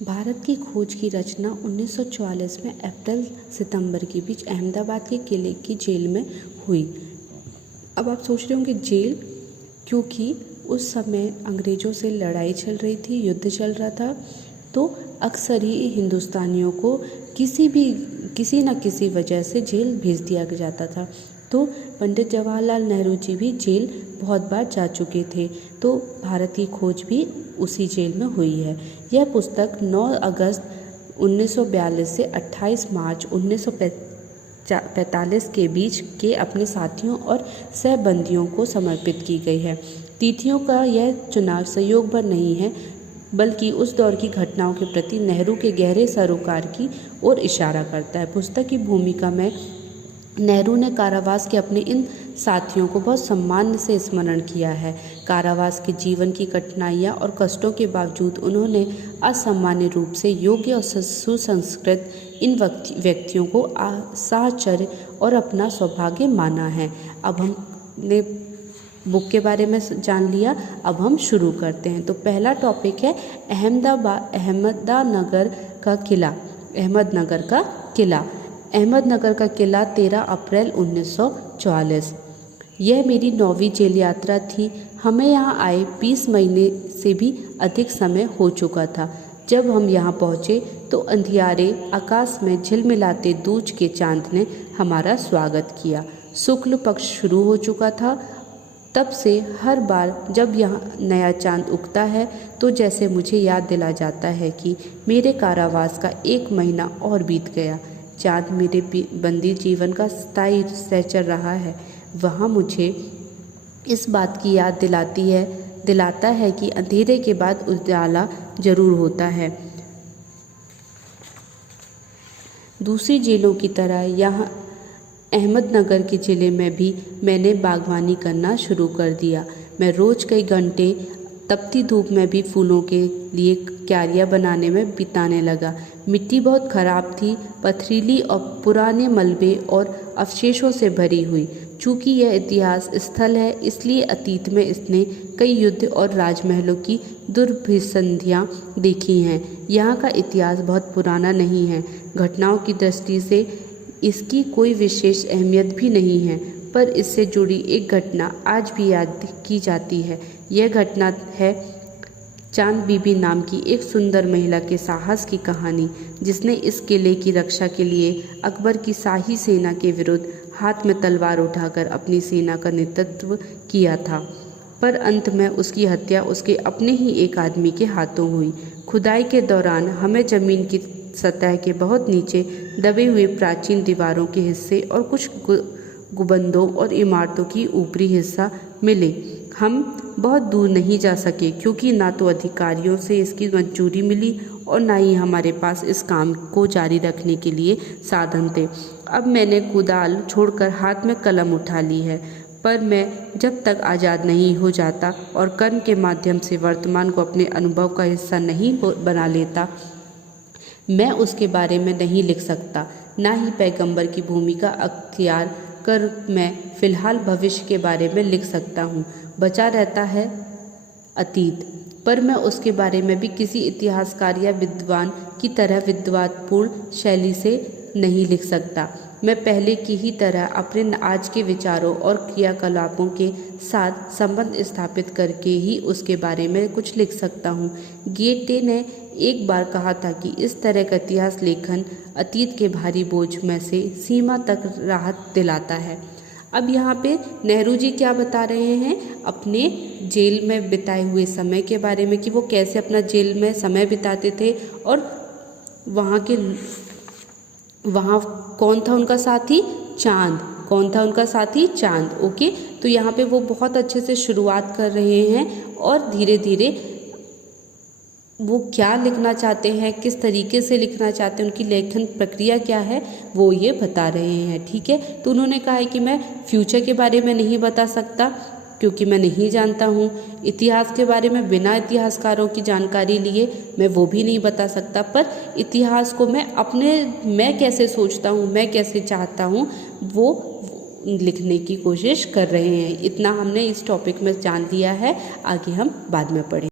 भारत की खोज की रचना 1944 में अप्रैल सितंबर के बीच अहमदाबाद के किले की जेल में हुई। अब आप सोच रहे होंगे जेल, क्योंकि उस समय अंग्रेज़ों से लड़ाई चल रही थी, युद्ध चल रहा था, तो अक्सर ही हिंदुस्तानियों को किसी न किसी वजह से जेल भेज दिया जाता था। तो पंडित जवाहरलाल नेहरू जी भी जेल बहुत बार जा चुके थे, तो भारत की खोज भी उसी जेल में हुई है। यह पुस्तक 9 अगस्त 1942 से 28 मार्च 1945 के बीच के अपने साथियों और सहबंदियों को समर्पित की गई है। तिथियों का यह चुनाव संयोगबद्ध नहीं है, बल्कि उस दौर की घटनाओं के प्रति नेहरू के गहरे सरोकार की ओर इशारा करता है। पुस्तक की भूमिका में नेहरू ने कारावास के अपने इन साथियों को बहुत सम्मान से स्मरण किया है। कारावास के जीवन की कठिनाइयाँ और कष्टों के बावजूद उन्होंने असामान्य रूप से योग्य और सुसंस्कृत इन व्यक्तियों को साहचर्य और अपना सौभाग्य माना है। अब हमने बुक के बारे में जान लिया, अब हम शुरू करते हैं। तो पहला टॉपिक है अहमदनगर का किला। अहमदनगर का किला 13 अप्रैल 1944। यह मेरी 9वीं जेल यात्रा थी। हमें यहाँ आए 20 महीने से भी अधिक समय हो चुका था। जब हम यहाँ पहुँचे तो अंधियारे आकाश में झिलमिलाते दूज के चांद ने हमारा स्वागत किया। शुक्ल पक्ष शुरू हो चुका था। तब से हर बार जब यहाँ नया चांद उगता है तो जैसे मुझे याद दिला जाता है कि मेरे कारावास का 1 महीना और बीत गया। चांद मेरे बंदी जीवन का स्थायी सहचर रहा है। वहाँ मुझे इस बात की याद दिलाता है कि अंधेरे के बाद उजाला जरूर होता है। दूसरी जेलों की तरह यहाँ अहमदनगर के ज़िले में भी मैंने बागवानी करना शुरू कर दिया। मैं रोज़ कई घंटे तपती धूप में भी फूलों के लिए क्यारियाँ बनाने में बिताने लगा। मिट्टी बहुत ख़राब थी, पथरीली और पुराने मलबे और अवशेषों से भरी हुई। चूँकि यह इतिहास स्थल है, इसलिए अतीत में इसने कई युद्ध और राजमहलों की दुर्भिसंधियाँ देखी हैं। यहाँ का इतिहास बहुत पुराना नहीं है। घटनाओं की दृष्टि से इसकी कोई विशेष अहमियत भी नहीं है, पर इससे जुड़ी एक घटना आज भी याद की जाती है। यह घटना है चांद बीबी नाम की एक सुंदर महिला के साहस की कहानी, जिसने इस किले की रक्षा के लिए अकबर की शाही सेना के विरुद्ध हाथ में तलवार उठाकर अपनी सेना का नेतृत्व किया था। पर अंत में उसकी हत्या उसके अपने ही एक आदमी के हाथों हुई। खुदाई के दौरान हमें जमीन की सतह के बहुत नीचे दबे हुए प्राचीन दीवारों के हिस्से और कुछ गुंबदों और इमारतों की ऊपरी हिस्सा मिले। हम बहुत दूर नहीं जा सके, क्योंकि ना तो अधिकारियों से इसकी मंजूरी मिली और ना ही हमारे पास इस काम को जारी रखने के लिए साधन थे। अब मैंने कुदाल छोड़कर हाथ में कलम उठा ली है, पर मैं जब तक आज़ाद नहीं हो जाता और कर्म के माध्यम से वर्तमान को अपने अनुभव का हिस्सा नहीं बना लेता, मैं उसके बारे में नहीं लिख सकता। ना ही पैगंबर की भूमिका अख्तियार कर मैं फ़िलहाल भविष्य के बारे में लिख सकता हूँ। बचा रहता है अतीत, पर मैं उसके बारे में भी किसी इतिहासकार या विद्वान की तरह विद्वतापूर्ण शैली से नहीं लिख सकता। मैं पहले की ही तरह अपने आज के विचारों और क्रियाकलापों के साथ संबंध स्थापित करके ही उसके बारे में कुछ लिख सकता हूँ। गेटे ने एक बार कहा था कि इस तरह का इतिहास लेखन अतीत के भारी बोझ में से सीमा तक राहत दिलाता है। अब यहाँ पे नेहरू जी क्या बता रहे हैं अपने जेल में बिताए हुए समय के बारे में, कि वो कैसे अपना जेल में समय बिताते थे और वहाँ कौन था उनका साथी? चांद। कौन था उनका साथी? चांद। ओके, तो यहाँ पे वो बहुत अच्छे से शुरुआत कर रहे हैं और धीरे धीरे वो क्या लिखना चाहते हैं, किस तरीके से लिखना चाहते हैं, उनकी लेखन प्रक्रिया क्या है, वो ये बता रहे हैं। ठीक है, तो उन्होंने कहा है कि मैं फ्यूचर के बारे में नहीं बता सकता, क्योंकि मैं नहीं जानता हूँ। इतिहास के बारे में बिना इतिहासकारों की जानकारी लिए मैं वो भी नहीं बता सकता, पर इतिहास को मैं कैसे सोचता हूँ, मैं कैसे चाहता हूँ, वो लिखने की कोशिश कर रहे हैं। इतना हमने इस टॉपिक में जान लिया है, आगे हम बाद में पढ़ें।